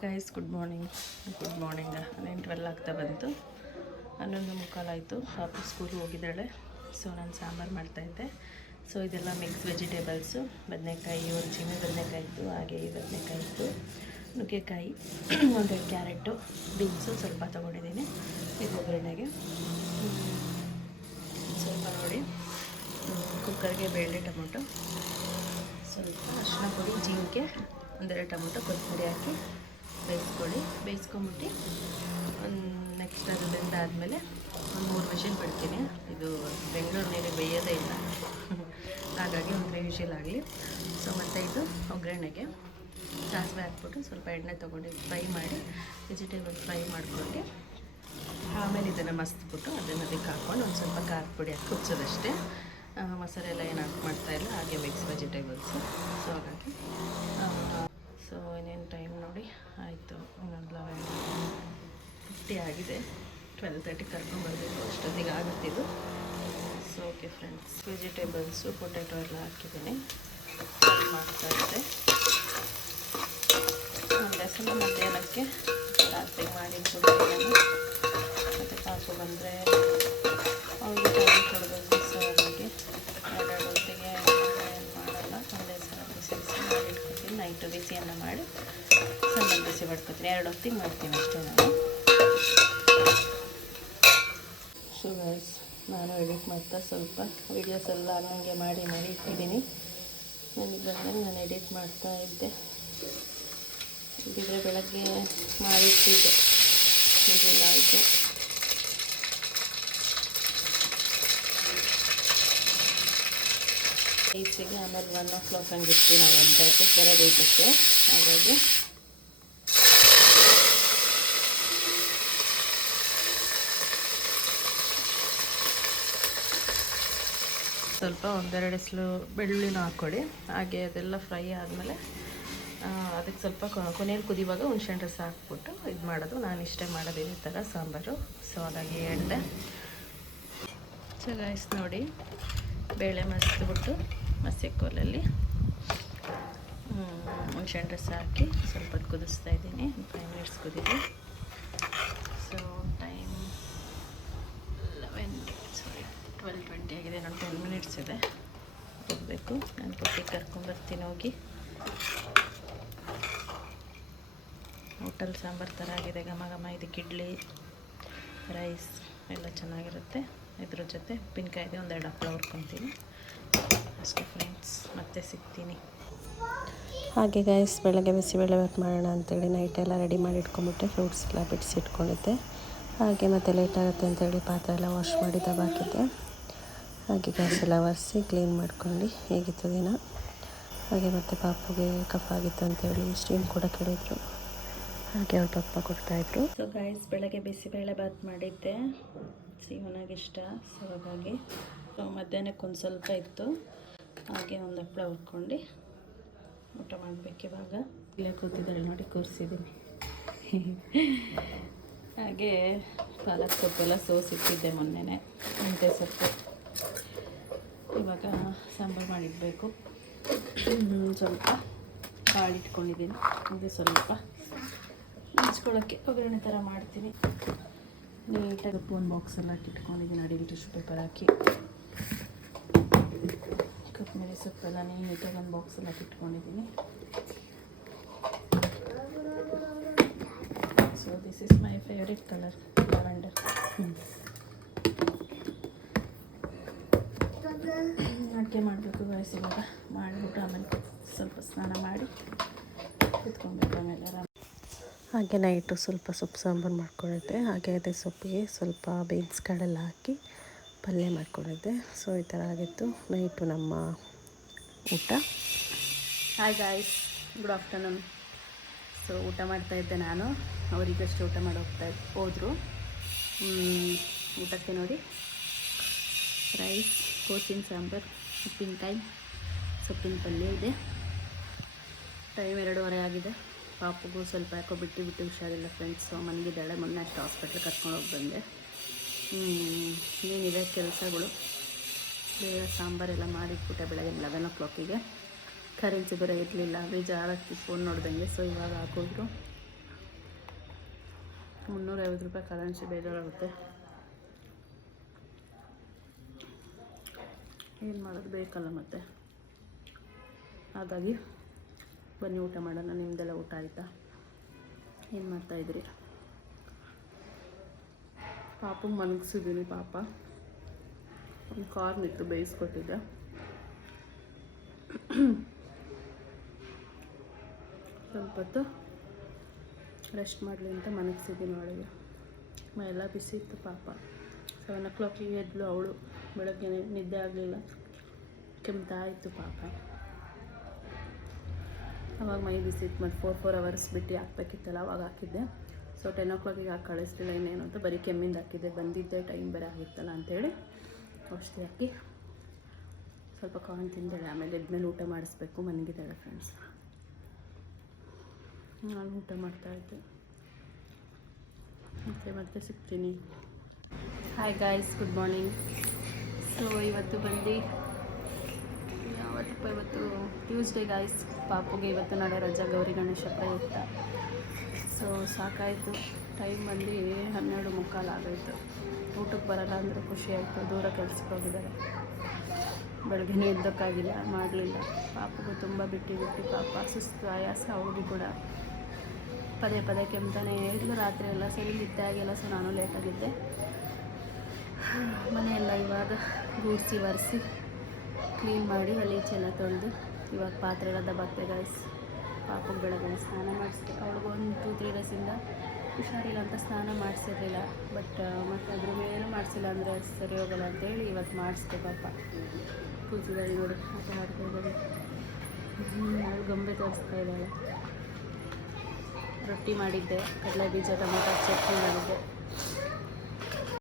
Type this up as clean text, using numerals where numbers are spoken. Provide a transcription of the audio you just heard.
Hi guys, good morning. 12 ಆಗ್ತಾ ಬಂತು. 11:45 ಆಯಿತು. ಪಾಪು ಸ್ಕೂಲ್ಗೆ ಹೋಗಿದ್ದಾಳೆ. ಸೊ ನಾನು ಸಾಂಬಾರು ಮಾಡ್ತಾಯಿದ್ದೆ. ಸೊ ಇದೆಲ್ಲ ಮಿಕ್ಸ್ ವೆಜಿಟೇಬಲ್ಸು. ಬದನೆಕಾಯಿ, ಒಂದು ಚಿಮ್ಮಿ ಬದನೆಕಾಯಿ ಇತ್ತು, ಹಾಗೆ ಈ ಬದನೆಕಾಯಿ ಇತ್ತು, ನುಗ್ಗೆಕಾಯಿ, ಒಂದು ಕ್ಯಾರೆಟು, ಬೀನ್ಸು ಸ್ವಲ್ಪ ತೊಗೊಂಡಿದ್ದೀನಿ. ಇದು ಒಗ್ಗರಣೆಗೆ ಸ್ವಲ್ಪ ನೋಡಿ, ಕುಕ್ಕರ್ಗೆ ಬೇಳೆ, ಟೊಮೊಟೊ, ಸ್ವಲ್ಪ ಅರಿಶಿನ ಪುಡಿ, ಜೀರಿಗೆ, ಒಂದೆರಡು ಟೊಮೊಟೊ, ಕೊತ್ತಂಬರಿ ಹಾಕಿ ಬೇಯಿಸ್ಕೊಂಬಿಟ್ಟು ನೆಕ್ಸ್ಟ್ ಅದು ಬೆಂದಾದಮೇಲೆ ಒಂದು 3 ವಿಷಲ್ ಬಿಡ್ತೀನಿ. ಇದು ಬೆಂಗಳೂರಿನಲ್ಲಿ ಬೇಯೋದೇ ಇಲ್ಲ, ಹಾಗಾಗಿ ಒಂದು 3 ವಿಷಲ್ ಆಗಲಿ. ಸೊ ಮತ್ತು ಇದು ಒಗ್ಗರಣೆಗೆ ಸಾಸಿವೆ ಹಾಕ್ಬಿಟ್ಟು ಸ್ವಲ್ಪ ಎಣ್ಣೆ ತೊಗೊಂಡು ಫ್ರೈ ಮಾಡಿ, ವೆಜಿಟೇಬಲ್ ಫ್ರೈ ಮಾಡ್ಕೊಂಡು ಆಮೇಲೆ ಇದನ್ನು ಮಸ್ತ್ಬಿಟ್ಟು ಅದನ್ನು ಅದಕ್ಕೆ ಹಾಕ್ಕೊಂಡು ಒಂದು ಸ್ವಲ್ಪ ಖಾರದ ಪುಡಿ ಹಾಕಿ ಕುದಿಸೋದಷ್ಟೇ. ಮಸಾಲೆ ಎಲ್ಲ ಏನು ಹಾಕಿ ಮಾಡ್ತಾಯಿಲ್ಲ, ಹಾಗೆ ಮಿಕ್ಸ್ ವೆಜಿಟೇಬಲ್ಸು. ಸೊ ಹಾಗಾಗಿ ಸೊ ಇನ್ನೇನು ಟೈಮ್ ನೋಡಿ ಆಯಿತು, ಇನ್ನೊಂದು 11:50 ಆಗಿದೆ. 12:30 ಕರ್ಕೊಂಡ್ಬರಬೇಕು, ಅಷ್ಟೊತ್ತಿಗೆ ಆಗುತ್ತಿದ್ದು. So okay friends, vegetables, potato ಎಲ್ಲ ಹಾಕಿದ್ದೀನಿ, ಫ್ರೈ ಮಾಡ್ತಾಯಿದ್ದೆ. ಒಂದು ಹೆಸರು ಮಧ್ಯಾಹ್ನಕ್ಕೆ ರಾತ್ರಿ ಮಾಡಿ ಕೊಡ್ತೀನಿ. ಮತ್ತು ಪಾಪು ಬಂದರೆ ಅವ್ರಿಗೆ ಟೈಮ್ ಕೊಡಬೇಕು. ಸೊ ಹಾಗಾಗಿ ಎರಡು ಹೊತ್ತಿಗೆ ಏನು ಮಾಡಲ್ಲ, ಒಂದೇ ಸಲ ಬಿಸಿ ಮಾಡಿಟ್ಕೊತೀನಿ. ನೈಟು ಬಿಸಿಯನ್ನು ಮಾಡಿ ಸಾಂಬಾರು ಬಿಸಿ ಮಾಡ್ಕೊತೀನಿ. 2 ಹೊತ್ತಿಗೆ ಮಾಡ್ತೀನಿ ಅಷ್ಟೇ ನಾನು. ಸೊ ಗೈಸ್, ನಾನು ಎಡಿಟ್ ಮಾಡ್ತಾ ಸ್ವಲ್ಪ ವೀಡಿಯೋಸ್ ಎಲ್ಲ ನನಗೆ ಮಾಡಿ ಇಟ್ಟಿದ್ದೀನಿ. ನನಗೆ ಬಂದರೆ ನಾನು ಎಡಿಟ್ ಮಾಡ್ತಾ ಇದ್ದೆ. ಇದ್ದಿದ್ರೆ ಬೆಳಗ್ಗೆ ಮಾಡಿಟ್ಟಿದ್ದೆ, ಇದೆಲ್ಲ ಆಯಿತು. ಈಚೆಗೆ ಆಮೇಲೆ 1 o'clock ಹಂಗೆ ಇರ್ತೀನಿ. ನಾವು 1 ಗಂಟೆಗೆ ಬರೋದೈತಕ್ಕೆ. ಹಾಗಾಗಿ ಸ್ವಲ್ಪ 1-2 ಎಸಳು ಬೆಳ್ಳುಳ್ಳಿನ ಹಾಕ್ಕೊಳ್ಳಿ. ಹಾಗೆ ಅದೆಲ್ಲ ಫ್ರೈ ಆದಮೇಲೆ ಅದಕ್ಕೆ ಸ್ವಲ್ಪ ಕೊನೆಯಲ್ಲಿ ಕುದಿಯುವಾಗ ಹುಣ್ಸೆಹಣ್ಣು ರಸ ಹಾಕ್ಬಿಟ್ಟು ಇದು ಮಾಡೋದು. ನಾನು ಇಷ್ಟೇ ಮಾಡೋದು ಈ ಥರ ಸಾಂಬಾರು. ಸೊ ಹಾಗಾಗಿ ಹೇಳಿದೆ. ಸೊ ಗೈಸ್ ನೋಡಿ, ಬೇಳೆ ಮಸ್ತ್ಬಿಟ್ಟು ಮಸೆಕೋಲಲ್ಲಿ ಹುಣ್ಸೆಹಣ್ಣು ರಸ ಹಾಕಿ ಸ್ವಲ್ಪ ಕುದಿಸ್ತಾ ಇದ್ದೀನಿ. 5 minutes ಕುದಿದೆ. ಸೊ ಟೈಮ್ 12:20 ಆಗಿದೆ. ನಾನು 10 minutes ಇದೆ, ಹೋಗಬೇಕು. ನಾನು ಪುಟ್ಟಿಗೆ ಕರ್ಕೊಂಬರ್ತೀನಿ ಹೋಗಿ. ಹೋಟೆಲ್ ಸಾಂಬಾರು ಥರ ಆಗಿದೆ, ಘಮ ಘಮ. ಇದಕ್ಕೆ ಇಡ್ಲಿ, ರೈಸ್ ಎಲ್ಲ ಚೆನ್ನಾಗಿರುತ್ತೆ. ಇದ್ರ ಜೊತೆ ಉಪ್ಪಿನಕಾಯಿದೆ, 1-2 ಹಪ್ಪಳ ಹುರ್ಕೊತೀನಿ ಅಷ್ಟೇ ಫ್ರೆಂಡ್ಸ್. ಮತ್ತೆ ಸಿಗ್ತೀನಿ. ಹಾಗೆ ಗೈಸ್, ಬೆಳಗ್ಗೆ ಬಿಸಿಬೇಳೆಭಾತ್ ಮಾಡೋಣ ಅಂತೇಳಿ ನೈಟೆಲ್ಲ ರೆಡಿ ಮಾಡಿ ಇಟ್ಕೊಂಬಿಟ್ಟೆ. ಫ್ರೂಟ್ಸ್ ಎಲ್ಲ ಬಿಡಿಸಿಟ್ಕೊಂಡಿದ್ದೆ. ಹಾಗೆ ಮತ್ತೆ ಲೇಟ್ ಆಗುತ್ತೆ ಅಂತೇಳಿ ಪಾತ್ರೆ ಎಲ್ಲ ವಾಶ್ ಮಾಡಿ ದಬಾಕಿದ್ದೆ. ಹಾಗೆ ಗ್ಯಾಸ್ ಎಲ್ಲ ಒರೆಸಿ ಕ್ಲೀನ್ ಮಾಡ್ಕೊಂಡು ಹೇಗಿತ್ತು ದಿನ. ಹಾಗೆ ಮತ್ತು ಪಾಪುಗೆ ಕಫ ಆಗಿತ್ತು ಅಂತೇಳಿ ಸ್ಟೀಮ್ ಕೂಡ ಕೇಳಿದ್ರು. ಹಾಗೆ ಅವ್ರ ಪಪ್ಪ ಕೊಡ್ತಾಯಿದ್ರು. ಸೊ ಗೈಸ್, ಬೆಳಗ್ಗೆ ಬಿಸಿಬೇಳೆಭಾತ್ ಮಾಡಿದ್ದೆ, ಸಿವನಾಗಿ ಇಷ್ಟ. ಸೊ ಹಾಗಾಗಿ ಮಧ್ಯಾಹ್ನಕ್ಕೆ ಒಂದು ಸ್ವಲ್ಪ ಇತ್ತು. ಹಾಗೆ ಒಂದು ಹಪ್ಪಳ ಹುರ್ಕೊಂಡು ಊಟ ಮಾಡಬೇಕು. ಇವಾಗ ಇಲ್ಲೇ ಕೂತಿದ್ದಾಳೆ ನೋಡಿ, ಕೂರಿಸಿದ್ದೀನಿ. ಹಾಗೆ ಪಾಲಕ್ ಸೊಪ್ಪೆಲ್ಲ ಸೋಸಿಟ್ಟಿದ್ದೆ ಮೊನ್ನೆನೇ, ಮೆಂತ್ಯ ಸೊಪ್ಪು. ಇವಾಗ ಸಾಂಬಾರು ಮಾಡಿಡಬೇಕು. ಸ್ವಲ್ಪ ಕಾಳು ಇಟ್ಕೊಂಡಿದ್ದೀನಿ, ಅದೇ ಸ್ವಲ್ಪ ಹಂಚ್ಕೊಳ್ಳೋಕ್ಕೆ ಒಗ್ಗರಣೆ ಥರ ಮಾಡ್ತೀನಿ. ನೀಟಾಗಿ ಒಂದು ಬಾಕ್ಸಲ್ಲಿ ಹಾಕಿ ಇಟ್ಕೊಂಡಿದ್ದೀನಿ, ಅಡಿಗೆ ಟಿಶ್ಯೂ ಪೇಪರ್ ಹಾಕಿ. ಕೊತ್ತಂಬರಿ ಸೊಪ್ಪೆಲ್ಲ ನೀಟಾಗಿ ಒಂದು ಬಾಕ್ಸಲ್ಲಿ ಹಾಕಿ ಇಟ್ಕೊಂಡಿದ್ದೀನಿ. So this is my favourite colour, lavender. ಅಡುಗೆ ಮಾಡಬೇಕು ಗೈಸ್. ಇವಾಗ ಮಾಡಿಬಿಟ್ಟು ಆಮೇಲೆ ಸ್ವಲ್ಪ ಸ್ನಾನ ಮಾಡಿ ಕುತ್ಕೊಬೇಕು ಆಮೇಲೆ ಆರಾಮ. ಹಾಗೆ ನೈಟು ಸ್ವಲ್ಪ ಸೊಪ್ಪು ಸಾಂಬಾರು ಮಾಡ್ಕೊಂಡಿದ್ದೆ. ಹಾಗೆ ಅದೇ ಸೊಪ್ಪಿಗೆ ಸ್ವಲ್ಪ ಬೀನ್ಸ್ ಕಾಳೆಲ್ಲ ಹಾಕಿ ಪಲ್ಯ ಮಾಡ್ಕೊಂಡಿದ್ದೆ. ಸೊ ಈ ಥರ ಆಗಿತ್ತು ನೈಟು ನಮ್ಮ ಊಟ. Hi guys, good afternoon. So ಊಟ ಮಾಡ್ತಾಯಿದ್ದೆ ನಾನು. ಅವರಿಗಷ್ಟು ಊಟ ಮಾಡಿ ಹೋದರು. ಊಟಕ್ಕೆ ನೋಡಿ, ರೈಸ್, ಕೋಸಿನ ಸಾಂಬಾರು, ಉಪ್ಪಿನಕಾಯಿ, ಸೊಪ್ಪಿನ ಪಲ್ಯ ಇದೆ. ಟೈಮ್ 2:30 ಆಗಿದೆ. ಪಾಪುಗೂ ಸ್ವಲ್ಪ ಯಾಕೋ ಬಿಟ್ಟು ಹುಷಾರಿಲ್ಲ ಫ್ರೆಂಡ್ಸ್. ಸೊ ಮನಗಿದ್ದಾಳೆ. ಮೊನ್ನೆ ಅಷ್ಟು ಹಾಸ್ಪಿಟ್ಲಿಗೆ ಕರ್ಕೊಂಡೋಗಿ ಬಂದೆ. ಏನಿದೆ ಕೆಲಸಗಳು. ಬೇಗ ಸಾಂಬಾರೆಲ್ಲ ಮಾಡಿಟ್ಬಿಟ್ಟೆ ಬೆಳಗ್ಗೆ 11 o'clock. ಕರೆನ್ಸಿ ಬೇರೆ ಇರಲಿಲ್ಲ, ಬೇಜಾರಾಗ್ತಿ ಫೋನ್ ನೋಡ್ದಂಗೆ. ಸೊ ಇವಾಗ ಹಾಕಿದ್ರು. 350 ರೂಪಾಯಿ ಕರೆನ್ಸಿ ಬೇಜಾರಾಗುತ್ತೆ. ಏನು ಮಾಡೋದು, ಬೇಕಲ್ಲ ಮತ್ತೆ. ಹಾಗಾಗಿ ಬನ್ನಿ ಊಟ ಮಾಡೋಣ. ನಿಮ್ಮದೆಲ್ಲ ಊಟ ಆಯಿತಾ? ಏನು ಮಾಡ್ತಾಯಿದ್ರಿ? ಪಾಪಂಗೆ ಮಲಗಿಸಿದ್ದೀನಿ. ಪಾಪ ಒಂದು ಕಾರ್ನ್ ಇತ್ತು, ಬೇಯಿಸ್ಕೊಟ್ಟಿದ್ದೆ. ಸ್ವಲ್ಪ ಹೊತ್ತು ರೆಸ್ಟ್ ಮಾಡಲಿ ಅಂತ ಮಲಗಿಸಿದ್ದೀನಿ ಒಳಗೆ. ಎಲ್ಲ ಬಿಸಿ ಇತ್ತು. ಪಾಪ 7 o'clock ಎದ್ಲು ಅವಳು. ಬೆಳಗ್ಗೆ ನಿದ್ದೆ ಆಗಲಿಲ್ಲ, ಕೆಮ್ತಾ ಇತ್ತು ಪಾಪ. ಅವಾಗ ಮೈ ಬಿಸಿ ಇತ್ತು. ಮತ್ತು 4 hours ಬಿಟ್ಟು ಹಾಕ್ಬೇಕಿತ್ತಲ್ಲ, ಅವಾಗ ಹಾಕಿದ್ದೆ. ಸೊ 10 o'clock ಹಾಕಿ ಕಳಿಸ್ಲಿಲ್ಲ ಇನ್ನೇನು ಅಂತ, ಬರೀ ಕೆಮ್ಮಿಂದ ಹಾಕಿದ್ದೆ. ಬಂದಿದ್ದೆ ಟೈಮ್ ಬೇರೆ ಆಗಿತ್ತಲ್ಲ ಅಂಥೇಳಿ ಔಷಧಿ ಹಾಕಿ ಸ್ವಲ್ಪ ಕಾರ್ನ್ ತಿಂದೇಳೆ. ಆಮೇಲೆ ಎದ್ಮೇಲೆ ಊಟ ಮಾಡಿಸ್ಬೇಕು. ಮನೆಗಿದ್ದಾಳೆ ಫ್ರೆಂಡ್ಸ್. ನಾನು ಊಟ ಮಾಡ್ತಾಯಿದ್ದೆ. ಮತ್ತೆ ಸಿಗ್ತೀನಿ. Hi guys, good morning. So ಇವತ್ತು ಬಂದು ಯಾವತ್ತಪ್ಪ, ಇವತ್ತು ಟ್ಯೂಸ್ಡೇ ಗಾಯ್ಸ್. ಪಾಪುಗೆ ಇವತ್ತು ನಾಳೆ ರಜಾ, ಗೌರಿ ಗಣೇಶ ಪ್ರಯುಕ್ತ. ಸೊ ಸಾಕಾಯಿತು. ಟೈಮ್ ಬಂದು 12:15 ಆಗೋಯ್ತು. ಊಟಕ್ಕೆ ಬರೋಲ್ಲ ಅಂದರೆ ಖುಷಿ ಆಯಿತು. ದೂರ ಕೆಲ್ಸಕ್ಕೆ ಹೋಗಿದ್ದಾರೆ. ಬೆಳಗ್ಗೆ ಎದ್ದಕ್ಕಾಗಿಲ್ಲ, ಮಾಡಲಿಲ್ಲ. ಪಾಪಗೂ ತುಂಬ ಬಿಟ್ಟು ಪಾಪ ಸುಸ್ತು, ಆಯಾಸ. ಅವ್ರಿಗೂ ಕೂಡ ಪದೇ ಪದೇ ಕೆಮ್ತಾನೆ ಇದ್ಲು. ರಾತ್ರಿ ಎಲ್ಲ ಸರಿ ನಿದ್ದೆ ಆಗಿಲ್ಲ. ಸೊ ನಾನು ಲೇಟಾಗಿದ್ದೆ. ಮನೆಯೆಲ್ಲ ಇವಾಗ ಗೂಡಿಸಿ ಒರೆಸಿ ಕ್ಲೀನ್ ಮಾಡಿ ಎಲ್ಲ ತೊಳೆದು ಇವಾಗ ಪಾತ್ರೆ ಎಲ್ಲ ದಬ್ಬಾಕ್ತೆ ಗಾಯ್ಸ್. ಪಾಪಗೆ ಬೆಳಗ್ಗೆ ಸ್ನಾನ ಮಾಡಿಸ್ಬೇಕು. ಅವ್ಳಿಗೆ 1-2-3 ಡೇಸಿಂದ ಹುಷಾರಿಲ್ಲ ಅಂತ ಸ್ನಾನ ಮಾಡಿಸಿರಲಿಲ್ಲ. ಬಟ್ ಮತ್ತು ಅದ್ರ ಮೇಲೆ ಮಾಡಿಸಿಲ್ಲ ಅಂದರೆ ಸರಿ ಹೋಗಲ್ಲ ಅಂತೇಳಿ ಇವತ್ತು ಮಾಡಿಸ್ದೆ. ಪಾಪ ಕೂತಿದ್ದಾಳೆ ನೋಡಿ, ಆಟ ಆಡ್ತಾ ಇದ್ದಾಳೆ. ಅವಳು ಗೊಂಬೆ ತೋರಿಸ್ತಾ ಇದ್ದಾಳೆ. ರೊಟ್ಟಿ ಮಾಡಿದ್ದೆ, ಕಡಲೆ ಬೀಜ ಟೊಮೊಟೊ ಚಟ್ನಿ ಮಾಡಿದ್ದೆ.